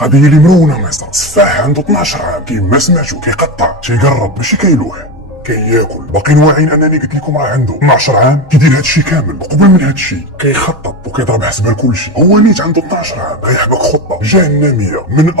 القضيه اللي مرونه مصر. سفاح عنده 12 عام كيما سمعتو كيقطع تيقرب ماشي كيلوح كياكل. باقيين واعيين انني قلت لكم راه عنده 12 عام كيدير هادشي كامل. وقبل من هادشي كيخطط وكيضرب حسبه لكلشي. هو نيت عنده 12 عام غيحبك خطه جهنميه من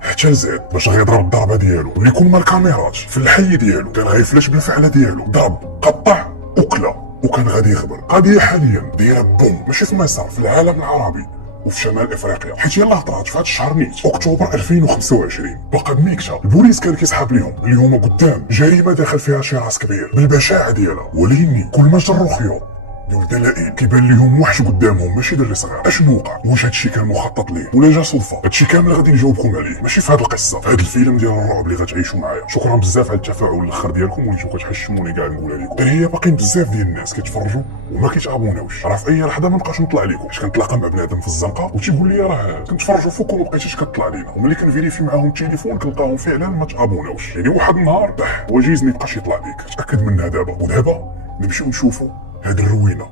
حتى لزاد باش غيضرب الضربه ديالو اللي يكون مع الكاميرات في الحي ديالو. كان غيفلاش بالفعله ديالو، ضرب قطع وكلا وكان غادي يخبر. قضيه حاليا دايره بوم ماشي في مصر، في العالم العربي وفي شمال افريقيا، حيت يلاه طرات في هذا الشهر نيت اكتوبر 2025. باقا بميكتا البوليس كان كيسحب ليهم اللي هما قدام جريمه داخل فيها شي راس كبير بالبشاعه ديالها، ولكن كل ما جروا خيوط ديال الدلائل كيبان ليهم وحش قدامهم ماشي دري صغير. اشنو وقع؟ واش هادشي كان مخطط ليه ولا جا صدفه؟ هادشي كامل غادي نجاوبكم عليه ماشي في هاد القصه، في هاد الفيلم ديال الرعب اللي غتعيشوا معايا. شكرا بزاف على التفاعل الاخر ديالكم، وليتو كتحشموني كاع نقولها لكم. غير هي باقيين بزاف ديال الناس كيتفرجوا وما كيتابوناوش. راه في اي لحظه ما نبقاش نطلع لكم حيت كنتلاقى مع بنادم في الزنقه وتيقول لي راه كنتفرجوا فيكم وما بقيتيش كتطلع لينا، وملي كنفيريفي معاهم التليفون كنلقاهم فعلا ما تابوناوش. يعني واحد النهار وجيز ما يبقاش يطلع ليك. تاكد منها دابا. ودابا نمشيو نشوفوا هاد الروينه.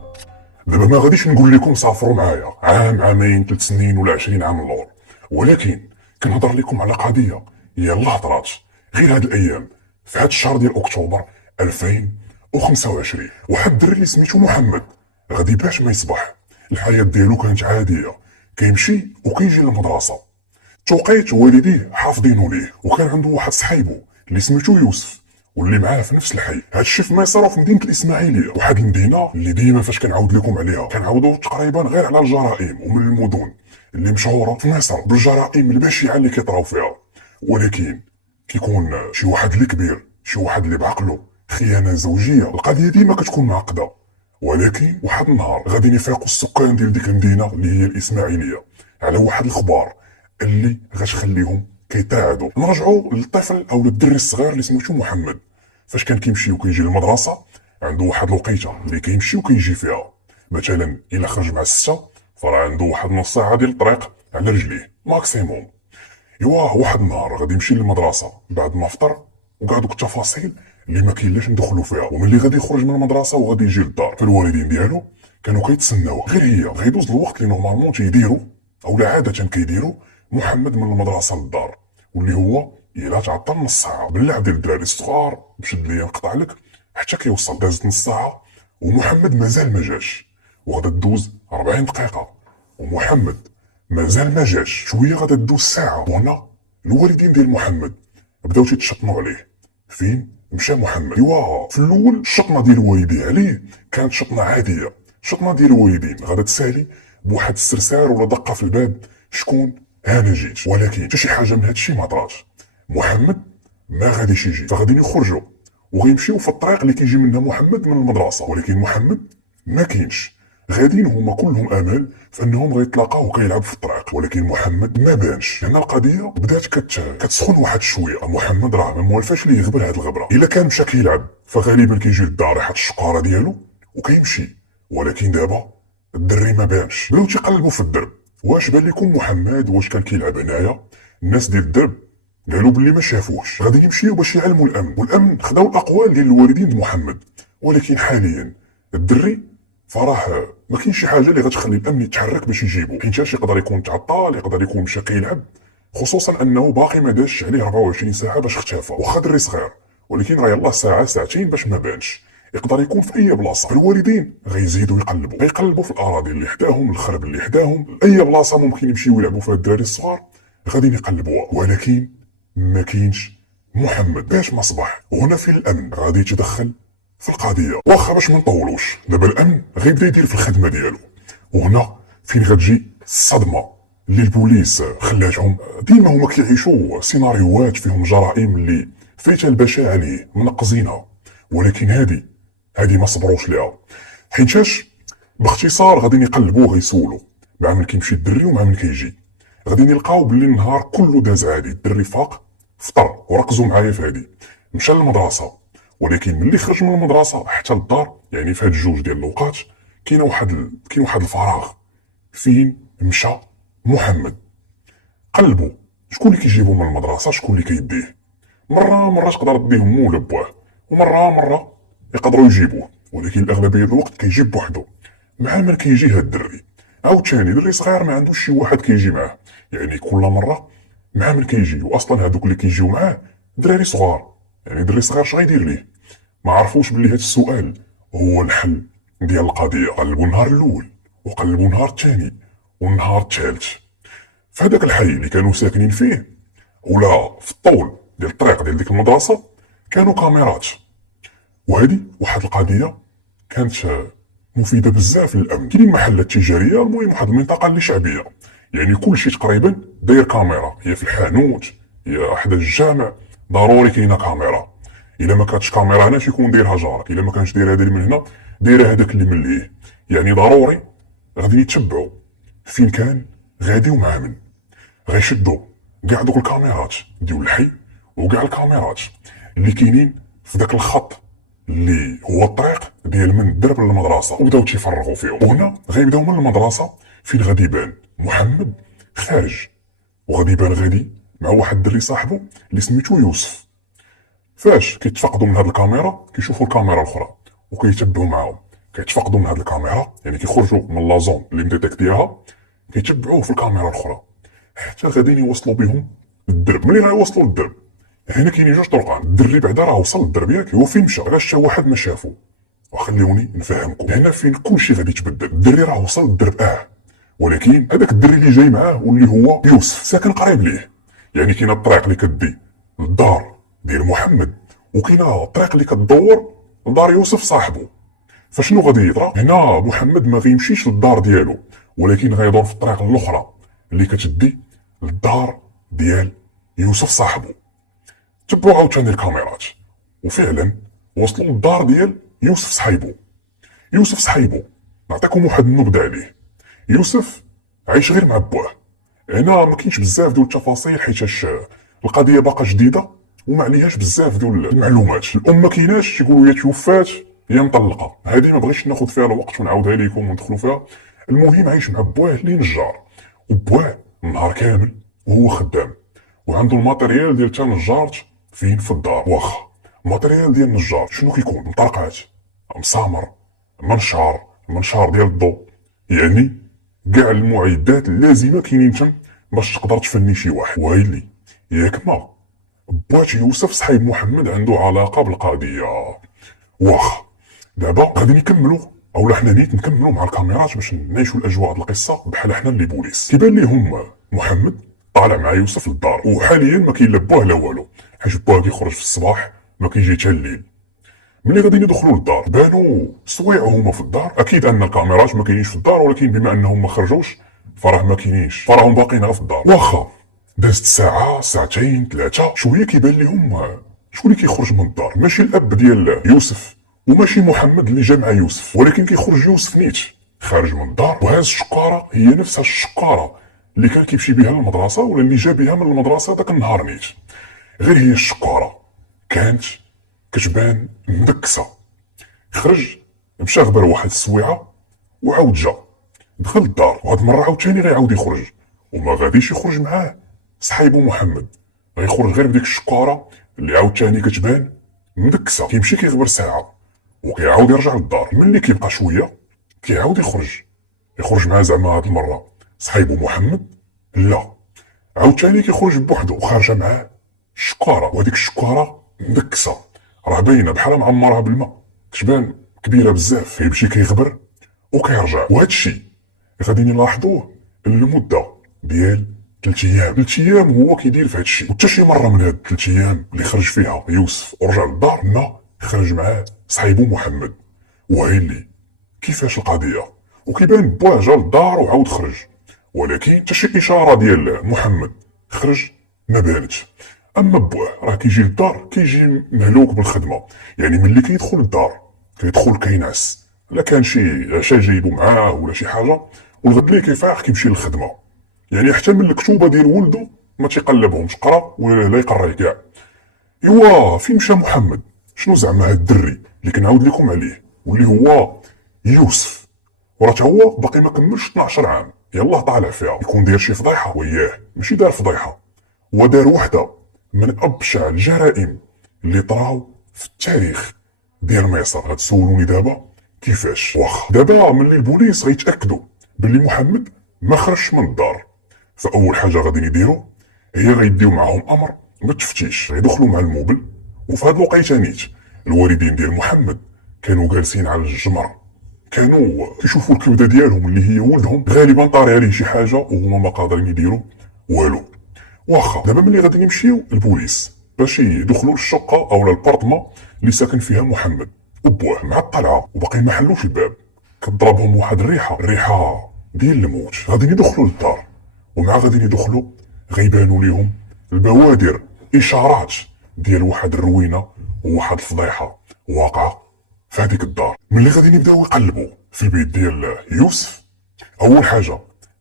دابا ما غاديش نقول لكم سافروا معايا عام عامين 3 سنين ولا 20 عام اللور، ولكن كنهضر لكم على قضيه يلاه طرات غير هاد الايام في هاد الشهر ديال اكتوبر 2025. واحد الدري اللي سميتو محمد غادي باش ما يصبح الحياه ديالو كانت عاديه، كيمشي وكيجي للمدرسه. توقيت والديه حافظينه ليه، وكان عنده واحد صحيبو اللي سميتو يوسف واللي معاه في نفس الحي. هادشي في مصر وفي مدينه الاسماعيليه، واحد المدينه اللي ديما فاش كنعاود لكم عليها كنعاودوا تقريبا غير على الجرائم، ومن المدن اللي مشهوره في مصر بالجرائم البشعه اللي كيطراو فيها. ولكن كيكون شي واحد اللي كبير، شي واحد اللي بعقله، خيانه زوجيه، القضيه ديما كتكون معقده. ولكن واحد النهار غادي يفيقوا السكان ديال ديك المدينه اللي هي الاسماعيليه على واحد الخبار اللي غتخليهم كيتاعدوا. نرجعوا للطفل او للدري الصغير اللي سميتو محمد. فاش كان كيمشي وكيجي للمدرسه عنده واحد الوقيته اللي كيمشي وكيجي فيها. مثلا الا خرج مع 6 فراه عنده واحد نص ساعه ديال الطريق على رجليه ماكسيموم. ايوا واحد النهار غادي يمشي للمدرسه بعد ما فطر وكاع دوك التفاصيل اللي ما كاين لاش ندخلوا فيها. وملي غادي يخرج من المدرسه وغادي يجي للدار فالوالدين ديالو كانوا كيتسناوه. غير هي غيدوز الوقت اللي نورمالمون تيديروا او عاده كيديروا محمد من المدرسه للدار، واللي هو الا تعطل نص ساعه. باللعب ديال الدراري الصغار بشد ليا نقطع لك حتى كيوصل. دازت نص ساعه ومحمد مازال ما جاش، وغادا تدوز 40 دقيقه ومحمد مازال ما جاش. شويه غادا تدوز ساعه، وهنا الوالدين ديال محمد بداو تيتشطنوا عليه. فين مشى محمد؟ ايوا في الاول الشطنه ديال الوالدين عليه كانت شطنه عاديه، شطنه ديال الوالدين غادا تسالي بواحد السرسار ولا دقه في الباب شكون انا جيت. ولكن حتى شي حاجه من هادشي ما طراش. محمد ما غاديش يجي، فغادي يخرجوا وغيمشيو في الطريق اللي كيجي منها محمد من المدرسه. ولكن محمد ما كاينش. غاديين هما كلهم امل فانهم غيتلاقاو وكيلعب في الطريق، ولكن محمد ما بانش. هنا القضيه بدات كتسخن واحد شويه. محمد راه ما موالفاش ليه يغبر هاد الغبره. الا كان مشى كيلعب فغالبا كيجي للدار يحط الشقاره ديالو وكيمشي. ولكن دابا الدري ما بانش. بداو تيقلبوا في الدرب واش بان لكم محمد واش كان كيلعب هنايا. الناس ديال الدرب قالوا باللي ما شافوهش. غادي يمشيو باش يعلموا الامن، والامن خداو الاقوال ديال الوالدين د محمد. ولكن حاليا الدري فراه ما كاينش شي حاجه اللي غتخلي الامن يتحرك باش يجيبو، حيت يقدر يكون تعطل، يقدر يكون مشى كيلعب، خصوصا انه باقي ما داش عليه 24 ساعه باش اختفى. واخا دري صغير ولكن راه يلاه ساعه ساعتين باش ما بانش. يقدر يكون في اي بلاصه. فالوالدين غيزيدوا يقلبوا في الاراضي اللي حداهم، الخرب اللي حداهم، اي بلاصه ممكن يمشيو يلعبوا فيها الدراري الصغار غادي يقلبوها. ولكن ما كاينش محمد. باش ما صبح هنا في الامن غادي يتدخل في القضيه. واخا باش ما نطولوش دابا الامن غيبدا يدير في الخدمه ديالو. وهنا فين غتجي الصدمه اللي البوليس خلاتهم. ديما هما كيعيشوا سيناريوهات فيهم جرائم اللي فيتها البشاعه ليه منقزينها، ولكن هادي ما صبروش ليها. حيتاش باختصار غادي يقلبوه غيسولو مع من كيمشي الدري ومع من كيجي. غادي يلقاو باللي النهار كله داز عادي. الدري فاق فطر، وركزوا معايا في هادي، مشى للمدرسه. ولكن ملي خرج من المدرسه حتى للدار، يعني في هاد الجوج ديال الاوقات كاين واحد الفراغ. فين مشى محمد؟ قلبوا شكون اللي كيجيبو من المدرسه، شكون اللي كيديه. مره تقدر تديه مو ولا بواه، ومره يقدروا يجيبوه، ولكن الاغلبيه الوقت كيجيب بوحدو. مع من كيجي هاد الدري عاوتاني دري صغير ما عندوش شي واحد كيجي معاه، يعني كل مره مع من كيجي. واصلا هذوك اللي كيجيو معاه دراري صغار، يعني دري صغير اش غيدير ليه؟ ما عرفوش بلي هذا السؤال هو الحل ديال القضيه. قلبوا النهار الاول وقلبوا النهار الثاني والنهار الثالث. في هذاك الحي اللي كانوا ساكنين فيه ولا في الطول ديال الطريق ديال ديك المدرسه كانوا كاميرات. وهذه واحد القضيه كانت مفيده بزاف للامن. كاينين محلات تجاريه، المهم واحد المنطقه اللي شعبيه، يعني كل شيء تقريبا داير كاميرا، هي في الحانوت هي احدى الجامع ضروري كاينه كاميرا. الا ما كانتش كاميرا هنا تيكون دايرها جارك، الا ما كانش داير هذا اللي من هنا داير هذاك اللي من ليه. يعني ضروري غادي يتبعوا فين كان غادي ومع من. غيشدوا كاع دوك الكاميرات ديال الحي وكاع الكاميرات اللي كاينين في داك الخط اللي هو الطريق ديال من الدرب للمدرسه، وبداو تيفرغوا فيهم. وهنا غيبداو من المدرسه فين غادي يبان محمد خارج، وغادي يبان غادي مع واحد الدري صاحبه اللي سميتو يوسف. فاش كيتفقدوا من هاد الكاميرا كيشوفوا الكاميرا الاخرى وكيتبعوا معاهم. كيتفقدوا من هاد الكاميرا يعني كيخرجوا من لازون اللي مديتيكتيها، كيتبعوه في الكاميرا الاخرى حتى غاديين يوصلوا بهم للدرب. ملي غيوصلوا للدرب هنا كاينين جوج طرقان. الدري بعدا راه وصل للدرب ياك، هو فين مشى؟ علاش حتى واحد ما شافو؟ وخليوني نفهمكم هنا فين كلشي غادي يتبدل. الدري راه وصل للدرب ولكن هذاك الدري اللي جاي معاه واللي هو يوسف ساكن قريب ليه. يعني كاينه الطريق اللي كدي للدار ديال محمد وكاينه الطريق اللي كتدور لدار يوسف صاحبه. فشنو غادي يطرا هنا؟ محمد ما غيمشيش للدار ديالو ولكن غيدور في الطريق الاخرى اللي كتدي للدار ديال يوسف صاحبه. تبعوا عاوتاني الكاميرات وفعلا وصلوا للدار ديال يوسف صاحبه. يوسف صاحبه نعطيكم واحد النبذه عليه. يوسف عايش غير مع بواه. هنا ما كاينش بزاف ديال التفاصيل حيتاش القضيه باقا جديده وما عليهاش بزاف ديال المعلومات. الام ما كايناش، تيقولوا يا توفات يا مطلقه. هذه ما بغيتش ناخذ فيها الوقت ونعاودها لكم وندخلوا فيها. المهم عايش مع بواه اللي نجار، وبواه النهار كامل وهو خدام وعنده الماتريال ديال تا نجارت فين في الدار. واخا الماتريال ديال النجار شنو كيكون؟ مطرقات، مسامر، منشار ديال الضوء، يعني كاع المعدات اللازمه كاينين تم باش تقدر تفني شي واحد. وهايلي ياك ما بوات يوسف صاحب محمد عنده علاقه بالقضيه. واخا دابا غادي نكملوا اولا حنا نيت نكملوا مع الكاميرات باش نعيشوا الاجواء ديال القصه بحال حنا اللي بوليس. كيبان ليهم محمد طالع مع يوسف للدار وحاليا ما كاين لا بوه لا والو، حيت بوه كيخرج في الصباح ما كيجي حتى الليل. ملي غادي يدخلوا للدار بانوا سوايع هما في الدار. اكيد ان الكاميرات ما كاينينش في الدار ولكن بما انهم ما خرجوش فراه ما كاينينش، فراهم باقيين غير في الدار. واخا دازت ساعه ساعتين ثلاثه شويه كيبان لهم شكون اللي كيخرج من الدار. ماشي الاب ديال يوسف وماشي محمد اللي جا مع يوسف، ولكن كيخرج يوسف نيت خارج من الدار وهاز الشقاره هي نفسها الشقاره اللي كان كيمشي بها للمدرسه ولا اللي جا بها من المدرسه داك النهار نيت. غير هي الشقاره كانت كتبان مدكسه. خرج مشى غبر واحد السويعه وعاود جا دخل الدار وهاد المره عاوتاني غيعاود يخرج وما غاديش يخرج معاه صحيبو محمد، غيخرج غير بديك الشقاره اللي عاوتاني كتبان مدكسه. كيمشي كيغبر ساعه وكيعاود يرجع للدار. ملي كيبقى شويه كيعاود يخرج معاه زعما هاد المره صحيبو محمد لا عاوتاني كيخرج بوحدو وخارجه معاه الشقاره وهذيك الشقاره مدكسه راه باينه بحال معمرها بالماء، كتبان كبيره بزاف. كيمشي كيغبر وكيرجع وهذا الشيء غادي نلاحظوه لمده ديال 3 ايام. 3 ايام هو كيدير في هذا الشيء وحتى شي مره من هاد 3 ايام اللي خرج فيها يوسف ورجع للدار ما خرج معاه صاحبو محمد. وهي اللي كيفاش القضيه وكيبان بواه جا للدار وعاود خرج ولكن حتى شي اشاره ديال محمد خرج ما بانتش. اما بواه راه كيجي للدار كيجي مهلوك بالخدمه، يعني ملي كيدخل للدار كيدخل كينعس لا كان شي عشا جايبو معاه ولا شي حاجه والغد ليه كيفاح كيمشي للخدمه. يعني حتى من الكتوبه ديال ولدو ما تيقلبهمش قرا ولا لا يقرا كاع. ايوا فين مشى محمد؟ شنو زعما هاد الدري اللي كنعاود لكم عليه واللي هو يوسف وراه هو باقي ما كملش 12 عام يلاه طالع فيها يكون داير شي فضيحه؟ وياه ماشي دار فضيحه، هو دار وحده من ابشع الجرائم اللي طراو في التاريخ ديال مصر. غتسولوني دابا كيفاش؟ واخا دابا ملي البوليس غيتاكدوا باللي محمد ما خرجش من الدار فاول حاجه غادي يديروا هي غيديو معاهم امر بالتفتيش، غيدخلوا مع الموبل. وفي هاد الوقيته نيت الوالدين ديال محمد كانوا جالسين على الجمر، كانوا كيشوفوا الكبده ديالهم اللي هي ولدهم غالبا طاري عليه شي حاجه وهما ما قادرين يديروا والو. واخا دابا ملي غادي يمشيو البوليس باش يدخلوا للشقه او للبارطمون اللي ساكن فيها محمد وبواه مع الطلعه وباقي ما حلوش الباب، كتضربهم واحد الريحه ديال الموت. غادي يدخلوا للدار، ومع غادي يدخلوا غيبانوا ليهم البوادر، اشارات ديال واحد الروينه وواحد الفضيحه واقعه في هذيك الدار. ملي غادي يبداو يقلبوا في البيت ديال يوسف، اول حاجه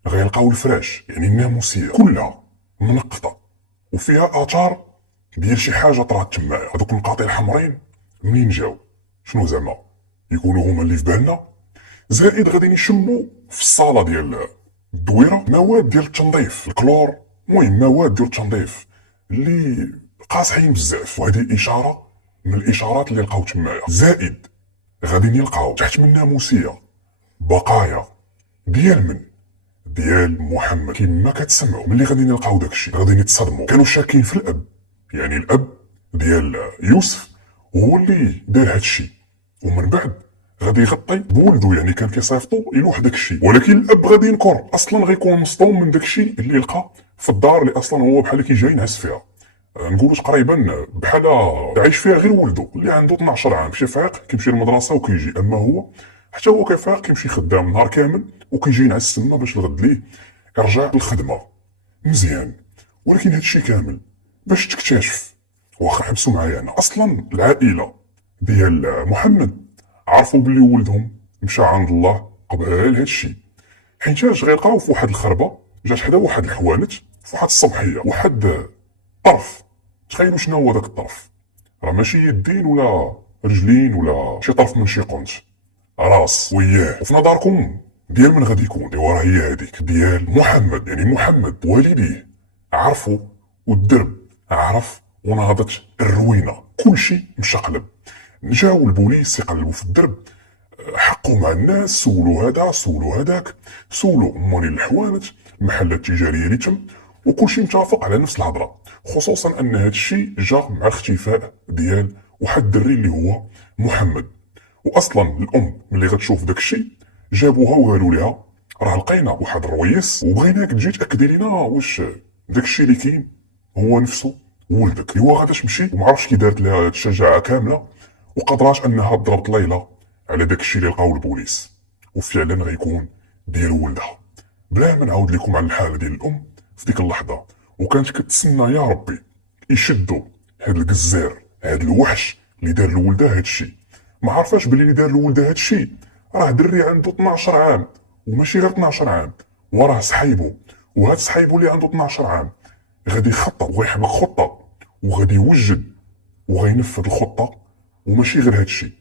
غيلقاو الفراش يعني الناموسيه كلها منقطه وفيها اثار ديال شي حاجه طرات تمايا. هذوك النقاطي الحمرين منين جاو؟ شنو زعما يكونوا هما اللي في بالنا؟ زائد غادي نشموا في الصاله ديال الدويره مواد ديال التنظيف، الكلور، المهم مواد ديال التنظيف اللي قاصحين بزاف، وهذه اشاره من الاشارات اللي لقاو تمايا. زائد غادي نلقاو تحت من الناموسيه بقايا ديال من ديال محمد. كما كتسمعوا ملي غادي نلقاو داكشي غادي نتصدموا. كانوا شاكين في الاب، يعني الاب ديال يوسف هو اللي دار هادشي، ومن بعد غادي يغطي بولدو، يعني كان كيصيفطو يلوح داكشي. ولكن الاب غادي ينكر، اصلا غيكون مصدوم من داكشي اللي لقى في الدار اللي اصلا هو بحال كي جاي ينعس فيها. نقولوا تقريبا بحال عايش فيها غير ولدو اللي عنده 12 عام، شي فايق كيمشي للمدرسه وكيجي، اما هو حتى هو كيفايق كيمشي خدام نهار كامل وكيجي ينعس تما باش الغد ليه يرجع للخدمه. مزيان، ولكن هادشي كامل باش تكتشف. واخا حبسوا معايا انا، اصلا العائله ديال محمد عرفوا بلي ولدهم مشى عند الله قبل هادشي، حيتاش غيلقاو في واحد الخربه جات حدا واحد الحوانت في واحد الصبحيه، واحد طرف. تخيلوا شنو هو داك الطرف، راه ماشي يدين ولا رجلين ولا شي طرف من شي قنت، راس وياه. وفي نظركم ديال من غادي يكون؟ ايوا راه هي هذيك ديال محمد، يعني محمد والديه عرفوا والدرب عرف ونهضت الروينه، كلشي مشقلب. جاو البوليس يقلبوا في الدرب، حقوا مع الناس، سولوا هذا سولوا هذاك، سولوا موالين الحوانت، المحلات التجاريه اللي تم، وكلشي متفق على نفس الهضره، خصوصا ان هذا الشيء جا مع اختفاء ديال واحد الدري اللي هو محمد. واصلا الام ملي غتشوف داك الشيء جابوها وقالوا لها راه لقينا واحد الرويس وبغيناك تجي تاكدي لنا واش داك الشيء اللي كاين هو نفسه ولدك. ايوا غادا تمشي وما عرفتش كي دارت لها هاد الشجاعه كامله وقدرات انها ضربت ليلى على داك الشيء اللي لقاو البوليس، وفعلا غيكون ديال ولدها. بلا ما نعاود لكم على الحاله ديال الام في ديك اللحظه، وكانت كتسنى يا ربي يشدوا هاد القزار، هاد الوحش اللي دار لولدها هاد الشيء. ما عرفاش بلي اللي دار لولدها هاد الشيء راه دري عنده 12 عام، وماشي غير 12 عام، وراه صحيبو، وهاد صحيبو اللي عنده 12 عام غادي يخطط وغيحبك خطه وغادي يوجد وغينفذ الخطه. وماشي غير هادشي،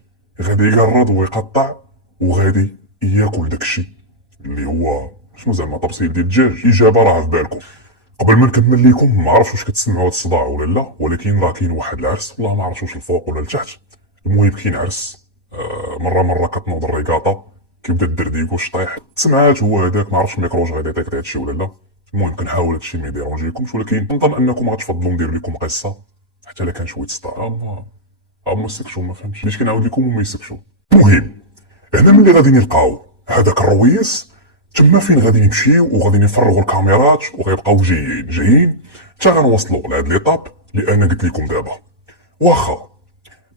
غادي يقرض ويقطع وغادي ياكل داكشي اللي هو شنو زعما تبصيل ديال الدجاج. الاجابه راه في بالكم. قبل ما نكمل لكم، ما عرفتش واش كتسمعوا هاد الصداع ولا لا، ولكن راه كاين واحد العرس، والله ما عرفتش واش الفوق ولا لتحت. المهم كاين عرس، مره كتنوض الريكاطه كيبدا الدرديك والشطيح، سمعات هو هذاك، ما عرفتش الميكرو واش غادي يعطيك هادشي ولا لا. المهم كنحاول هادشي ما يديرونجيكمش، ولكن نظن انكم غتفضلوا ندير لكم قصه حتى الا كان شويه صداع. اما سكشو ما فهمتش علاش كنعاود لكم وما يسكشوا. المهم هنا ملي غادي نلقاو هذاك الرويس تما فين غادي نمشيو وغادي نفرغوا الكاميرات وغيبقاو جايين حتى غنوصلوا لهاد ليطاب اللي انا قلت لكم دابا. واخا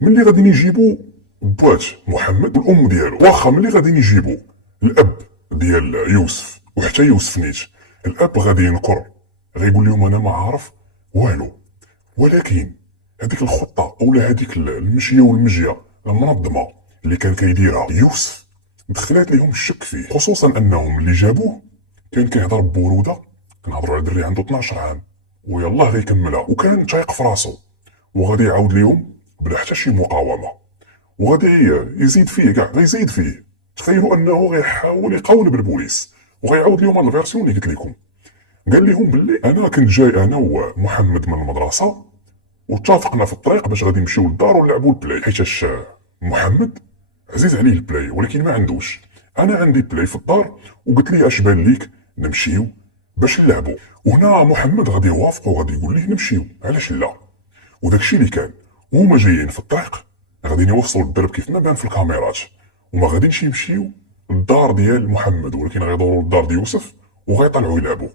ملي غادي نجيبو بوات محمد والام ديالو، واخا ملي غادي نجيبو الاب ديال يوسف وحتى يوسف نيت، الاب غادي ينكر، غيقول لهم انا ما عارف والو. ولكن هذيك الخطه اولا هذيك المشيه والمجيه المنظمه اللي كان كيديرها يوسف دخلات لهم الشك فيه، خصوصا انهم اللي جابوه كان كيهضر ببروده. كنهضروا على دري عنده 12 عام ويلاه غيكملها، وكان تايق في راسو وغادي يعاود لهم بلا حتى شي مقاومه، وغادي يزيد فيه كاع، غيزيد فيه. تخيلوا انه غيحاول يقاول بالبوليس وغيعاود لهم هاد الفيرسيون اللي قلت لكم. قال لهم باللي انا كنت جاي انا ومحمد من المدرسه واتفقنا في الطريق باش غادي نمشيو للدار ونلعبوا البلاي، حيتاش محمد عزيز عليه البلاي ولكن ما عندوش. انا عندي بلاي في الدار وقلت ليه اش بان ليك نمشيو باش نلعبوا. وهنا محمد غادي يوافق وغادي يقول ليه نمشيو، علاش لا. وداكشي اللي كان. وهما جايين في الطريق غادي يوصلوا الدرب كيف ما بان في الكاميرات، وما غاديش يمشيو للدار ديال محمد، ولكن غيدوروا للدار ديال يوسف وغيطلعوا يلعبوا.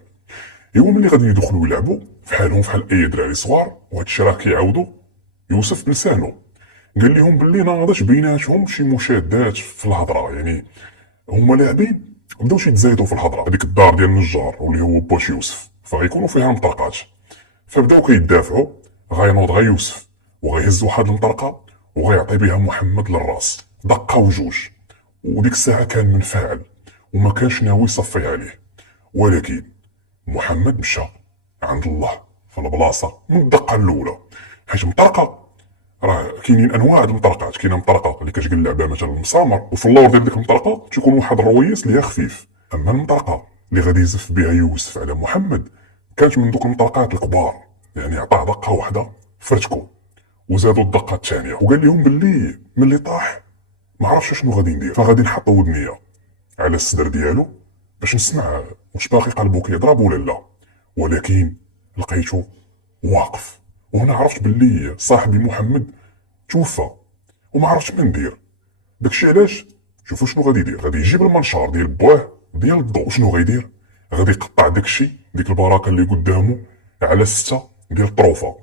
ايوا ملي غادي يدخلوا يلعبوا فحالهم فحال اي دراري صغار، وهادشي راه كيعاودوا يوسف بلسانو. قال لهم باللي ناضش بيناتهم شي مشادات في الهضره، يعني هما لاعبين بداو يتزايدوا في الهضره. هذيك الدار ديال النجار واللي هو باش يوسف فغيكونوا فيها مطرقات، فبداو كيدافعوا. غينوض غا يوسف وغيهز واحد المطرقه وغيعطي بها محمد للراس دقه وجوج. وديك الساعه كان منفعل وما كانش ناوي يصفي عليه، ولكن محمد مشى عند الله في البلاصه من الدقه الاولى. حيت مطرقه راه كاينين انواع د المطرقات، كاينه مطرقه اللي كتقلع بها مثلا المسامر، وفي اللور ديال ديك المطرقه تيكون واحد الرويس اللي خفيف. اما المطرقه اللي غادي يزف بها يوسف على محمد كانت من دوك المطرقات الكبار، يعني عطاه دقه واحده فرتكو وزادوا الدقه الثانيه. وقال لهم باللي ملي طاح ما عرفش شنو غادي ندير، فغادي نحط ودنيا على الصدر ديالو باش نسمع واش باقي قلبو كيضرب ولا لا. ولكن لقيتو واقف. وهنا عرفت باللي صاحبي محمد توفى وما عرفتش ما ندير. داكشي علاش شوفوا شنو غادي يدير. غادي يجيب المنشار ديال بواه ديال الضوء. شنو غيدير؟ غادي يقطع داكشي ديك البراكه اللي قدامه على 6 ديال الطروفه.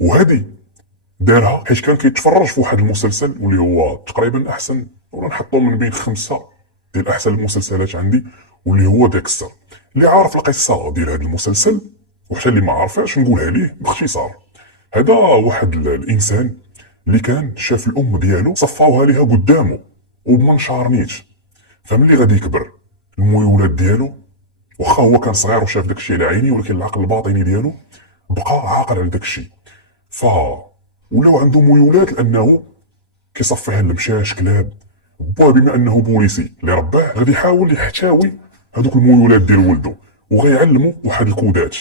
وهادي دارها حيت كان كيتفرج في واحد المسلسل واللي هو تقريبا احسن، ولا نحطو من بين 5 ديال احسن المسلسلات عندي، واللي هو ديكستر. اللي عارف القصه ديال هذا المسلسل وحتى اللي ما عارفاش نقولها ليه باختصار. هذا واحد الانسان اللي كان شاف الام ديالو صفاوها ليها قدامه وبمنشار نيت. فملي غادي يكبر الميولات ديالو، واخا هو كان صغير وشاف داكشي على عيني، ولكن العقل الباطني ديالو بقى عاقل على داكشي. ولاو عنده ميولات لانه كيصفيها لمشاش كلاب. بوه بما انه بوليسي اللي رباه غادي يحاول يحتوي هذوك الميولات ديال ولده، وغيعلمو واحد الكودات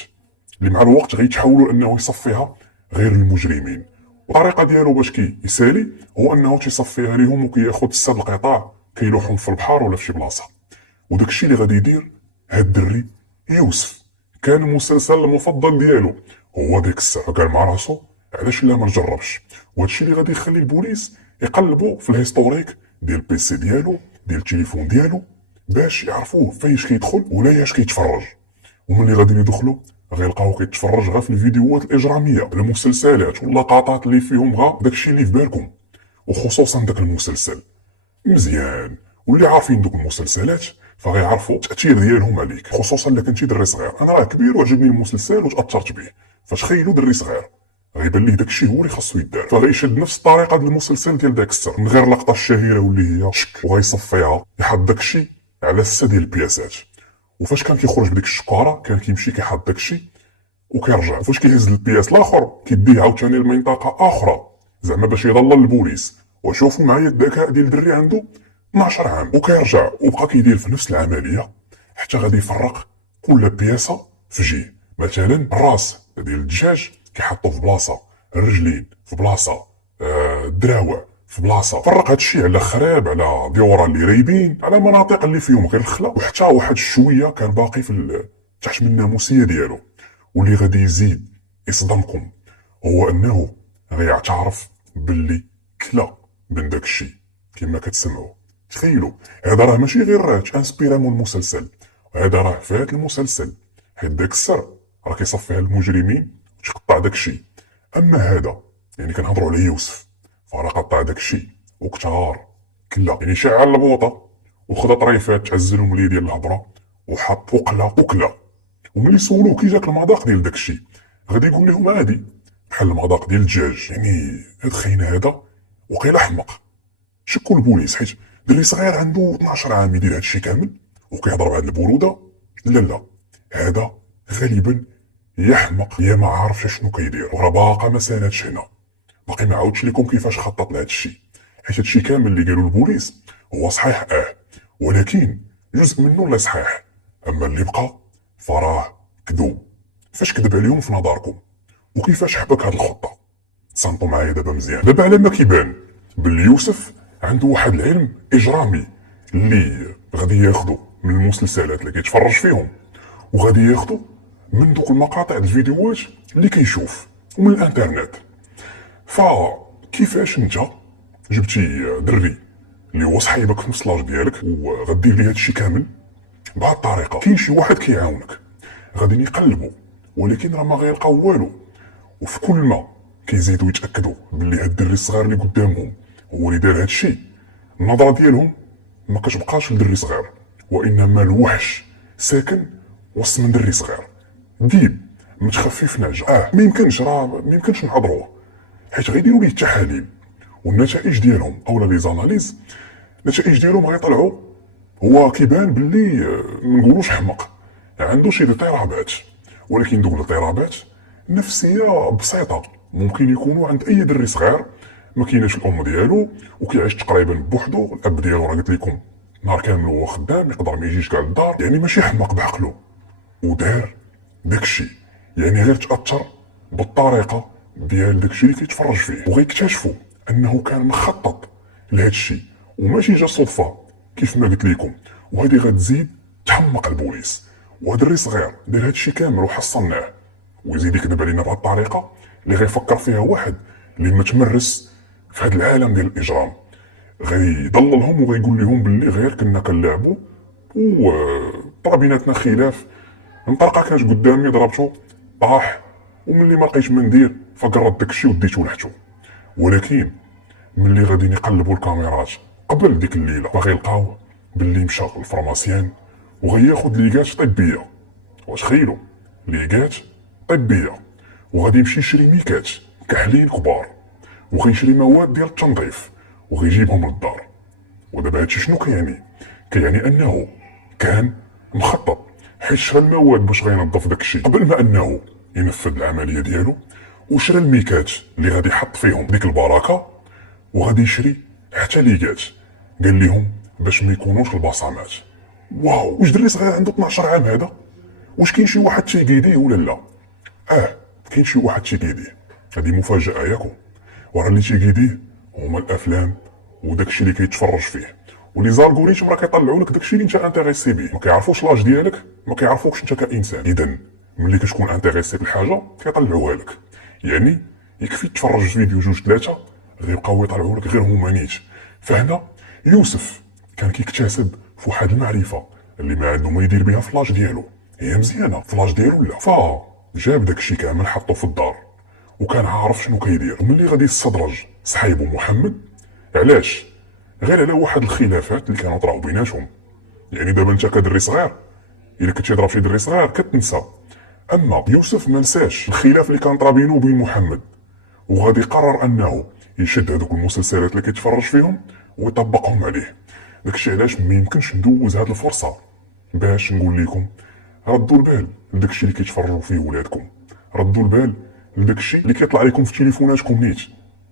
اللي مع الوقت غيتحولوا انه يصفيها غير المجرمين. والطريقه ديالو باش يسالي هو انه تيصفيها ليهم وكياخذ 6 القطاع كيلوحهم في البحر ولا في شي بلاصه. وداك الشيء اللي غادي يدير هاد الدري يوسف كان المسلسل المفضل ديالو هو ديك الساعه. قال مع راسو علاش لا ما نجربش. وهادشي اللي غادي يخلي البوليس يقلبوا في الهيستوريك ديال البيسي ديالو ديال التليفون ديالو باش يعرفوه فايش كيدخل ولا ياش كيتفرج. وملي غادي يدخلوا غيلقاو كيتفرج غير في الفيديوهات الاجراميه، المسلسلات واللقطات اللي فيهم غا داكشي اللي في بالكم، وخصوصا داك المسلسل مزيان. واللي عارفين دوك المسلسلات فغيعرفوا التاثير ديالهم عليك، خصوصا الا كنتي دري صغير. انا راه كبير وعجبني المسلسل وتاثرت به، فتخيلوا دري صغير غيبان ليه داكشي هو اللي خاصو يدار، فغيشد نفس الطريقه ديال المسلسل ديال داكستر من غير اللقطه الشهيره واللي هي شك، وغيصفيها يحط داكشي على 6 ديال البياسات. وفاش كان كيخرج بديك الشكاره كان كيمشي كيحط داكشي وكيرجع. فاش كيهز البياس الاخر كيديه عاوتاني لمنطقه اخرى زعما باش يضلل البوليس. وشوفوا معايا الذكاء ديال الدري عنده 12 عام، وكيرجع وبقى كيدير في نفس العمليه حتى غادي يفرق كل بياسه في جهه. مثلا الراس ديال الدجاج كيحطو في بلاصه، الرجلين في بلاصه، الدراوع في بلاصه. فرق هادشي على خراب، على ديورا اللي رايبين، على مناطق اللي فيهم غير الخلا، وحتى واحد الشويه كان باقي في تحت من الناموسيه ديالو. واللي غادي يزيد يصدمكم هو انه غيعترف باللي كلا من داكشي كما كتسمعوا. تخيلوا هذا راه ماشي غير انسبيرا من المسلسل، هذا راه فات المسلسل، حيت داك السر راه كيصفيها المجرمين وتقطع داكشي. اما هذا يعني كنهضروا على يوسف فراه قطع داكشي وكتار كلا، يعني شعل البوطه وخدا طريفات تعزلهم ليه ديال الهضره وحط وكلا. وملي سولوه كي جاك المذاق ديال داكشي غادي يقول لهم عادي بحال المذاق ديال الدجاج. يعني هاد خينا هذا وقيلا حمق. شكوا البوليس حيت دري صغير عنده 12 عام يدير هادشي كامل وكيهضر بهاد البروده. لا هذا غالبا يحمق يا ما عارفش شنو كيدير، وراه باقا ما سالاتش هنا. باقي ما عاودش لكم كيفاش خطط لهاد الشيء، حيت هادشي كامل اللي قالوا البوليس هو صحيح ولكن جزء منه لا صحيح، اما اللي بقى فراه كذوب. فاش كذب عليهم في نظركم وكيفاش حبك هاد الخطه؟ تصنتوا معايا دابا مزيان. دابا على ما كيبان باللي يوسف عنده واحد العلم اجرامي اللي غادي ياخدو من المسلسلات اللي كيتفرج فيهم وغادي ياخدو من دوك المقاطع د الفيديوهات اللي كيشوف ومن الانترنت. فكيفاش انت جبتي دري اللي هو صحيبك في نفس لاج ديالك وغدير ليه هادشي كامل بهاد الطريقه؟ كاين شي واحد كيعاونك، غادي يقلبوا ولكن راه ما غيلقاو والو، وفي كل ما كيزيدوا يتاكدوا باللي هاد الدري الصغير اللي قدامهم هو اللي دار هادشي، النظره ديالهم ما كتبقاش لدري صغير وانما الوحش ساكن وسط من دري صغير. ديب متخفف ناجح. ما يمكنش نحضروه حيت غيديروا ليه التحاليل والنتائج ديالهم اولا لي زاناليز، النتائج ديالهم غيطلعوا هو كيبان باللي ما نقولوش حمق، عنده شي اضطرابات، ولكن دوك الاضطرابات نفسيه بسيطه ممكن يكونوا عند اي دري صغير ما كايناش الام ديالو وكيعيش تقريبا بوحدو، الاب ديالو راه قلت لكم نهار كامل هو خدام يقدر ما يجيش كاع للدار، يعني ماشي حمق بعقلو ودار داكشي، يعني غير تاثر بالطريقه ديال داكشي اللي كيتفرج فيه، وغيكتشفوا انه كان مخطط لهادشي وماشي جا صدفه كيف ما قلت لكم. وهذه غتزيد تحمق البوليس، وهذا الري صغير دار هادشي كامل وحصلناه، ويزيد يكذب علينا بهاد الطريقه اللي غيفكر فيها واحد اللي متمرس في هذا العالم ديال الاجرام، غيضللهم وغيقول لهم باللي غير كنا كنلعبوا وطرا بيناتنا خلاف، انطرقه كانت قدامي ضربته طاح، وملي ما لقيتش ما ندير فقررت داكشي وديتو لحتو. ولكن ملي غادي يقلبوا الكاميرات قبل ديك الليله فغيلقاو باللي مشى للفرماسيان وغياخد ليغات طبيه، واش تخيلوا ليغات طبيه، وغادي يمشي يشري ميكات كحلين كبار وغيشري مواد ديال التنظيف وغيجيبهم للدار. ودابا هادشي شنو كيعني؟ كيعني انه كان مخطط، حيت شرا المواد باش غينظف داكشي قبل ما انه ينفذ العمليه ديالو، وشرا الميكات اللي غادي يحط فيهم ديك البركه، وغادي يشري حتى ليغات قال لهم باش ما يكونوش البصمات. واو، واش دري صغير عنده 12 عام هذا؟ واش كاين شي واحد تيقيديه ولا لا؟ كاين شي واحد تيقيديه، هذه مفاجاه ياكم، وراه اللي تيقيديه هما الافلام وداكشي اللي كيتفرج فيه، ولي زالغوريتم راه كيطلعوا لك داكشي اللي انت انتريسي بيه، ما كيعرفوش لاج ديالك، ما كيعرفوكش انت كانسان. اذا ملي كتكون انتريسي بالحاجه كيطلعوها لك، يعني يكفي تفرج فيديو جوج ثلاثه غيبقاو يطلعوا لك غير هما نيت. فهنا يوسف كان كيكتسب في واحد المعرفه اللي ما عنده ما يدير بها في لاج ديالو، هي مزيانه في لاج ديالو لا، فجاب داكشي كامل حطو في الدار وكان عارف شنو كيدير. وملي غادي يستدرج صحيبو محمد، علاش؟ غير على واحد الخلافات اللي كانوا طراو بيناتهم. يعني دابا انت كدري صغير الا كنتي تضرب شي دري صغير كتنسى، اما يوسف ما نساش الخلاف اللي كان طرا بينه وبين محمد، وغادي يقرر انه يشد هذوك المسلسلات اللي كيتفرج فيهم ويطبقهم عليه. داكشي علاش ما يمكنش ندوز هذه الفرصه باش نقول لكم ردوا البال لداكشي اللي كيتفرجوا فيه ولادكم، ردوا البال لداكشي اللي كيطلع لكم في تليفوناتكم نيت.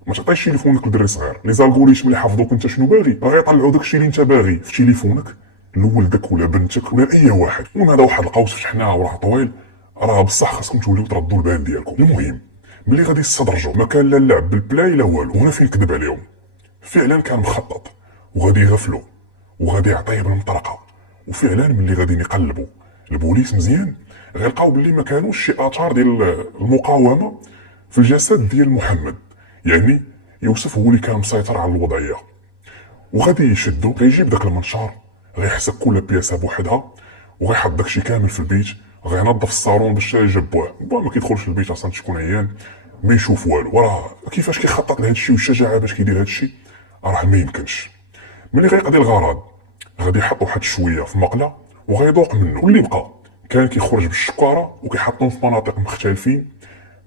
ما تعطيش تليفونك لدري صغير، لي زالغوريتم اللي حافظوك انت شنو باغي راه غيطلعوا داكشي اللي انت باغي في تليفونك لولدك ولا بنتك ولا اي واحد. المهم هذا واحد القوس فتحناه وراه طويل، راه بصح خاصكم توليو تردوا البال ديالكم. المهم ملي غادي يستدرجوا ما كان لا اللعب بالبلاي لا والو، هنا فين كذب عليهم، فعلا كان مخطط وغادي يغفلوا وغادي يعطيه بالمطرقه. وفعلا ملي غادي يقلبوا البوليس مزيان غيلقاو باللي ما كانوش شي اثار ديال المقاومه في الجسد ديال محمد، يعني يوسف هو اللي كان مسيطر على الوضعيه. وغادي يشدو غيجيب داك المنشار غيحسب كل بياسه بوحدها وغيحط داكشي كامل في البيت، غينظف الصالون باش يجبوه ما كيدخلش البيت اصلا تكون عيان ما يشوف والو. وراه كيفاش كيخطط لهذا الشيء والشجاعه باش كيدير هذا الشيء راه ما يمكنش. ملي غيقضي الغرض غادي يحط واحد شويه في مقله وغيذوق منه، واللي بقى كان كيخرج بالشكاره وكيحطهم في مناطق مختلفين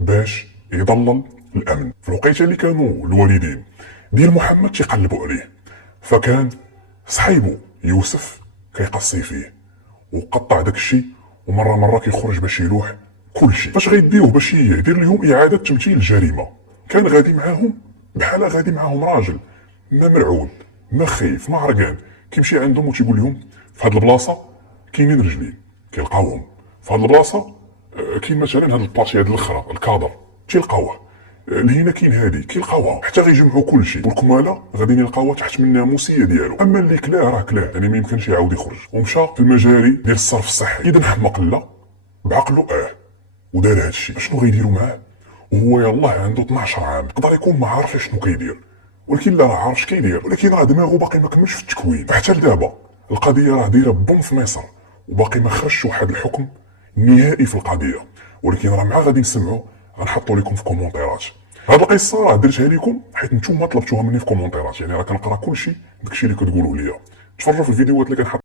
باش يضلل الامن. في الوقيته اللي كانوا الوالدين ديال محمد تيقلبوا عليه، فكان صحيبو يوسف كيقصي فيه وقطع داكشي، ومره كيخرج باش يلوح كلشي. فاش غيديوه باش يدير لهم اعاده تمثيل الجريمه، كان غادي معاهم بحال غادي معاهم راجل ما مرعود ما خايف ما عرقان، كيمشي عندهم وتيقول لهم في هاد البلاصه كاينين رجلين كيلقاوهم، في هاد البلاصه كاين مثلا هاد البارتي هاد الاخرى الكادر تيلقاوه، لهنا كاين هادي كيلقاوها، حتى غيجمعوا كلشي والكماله غادي يلقاوها تحت من الناموسيه ديالو. اما اللي كلاه راه كلاه، يعني ما يمكنش يعاود يخرج. ومشى في المجاري ديال الصرف الصحي. اذا حمق لا بعقلو ودار هادشي. شنو غيديروا معاه وهو يلاه عنده 12 عام؟ يقدر يكون ما عارفش شنو كيدير، ولكن لا راه عارف اش كيدير، ولكن راه دماغه باقي ما كملش في التكوين. حتى لدابا القضيه راه دايره بوم في مصر وباقي ما خرجش واحد الحكم نهائي في القضيه، ولكن راه مع غادي نسمعوا غنحطوا لكم في كومونتيرات. هاد القصه راه درتها لكم حيت نتوما طلبتوها مني في كومونتيرات، يعني راه كنقرا كلشي داكشي اللي كتقولوا ليا. تفرجوا في الفيديوهات اللي كنحط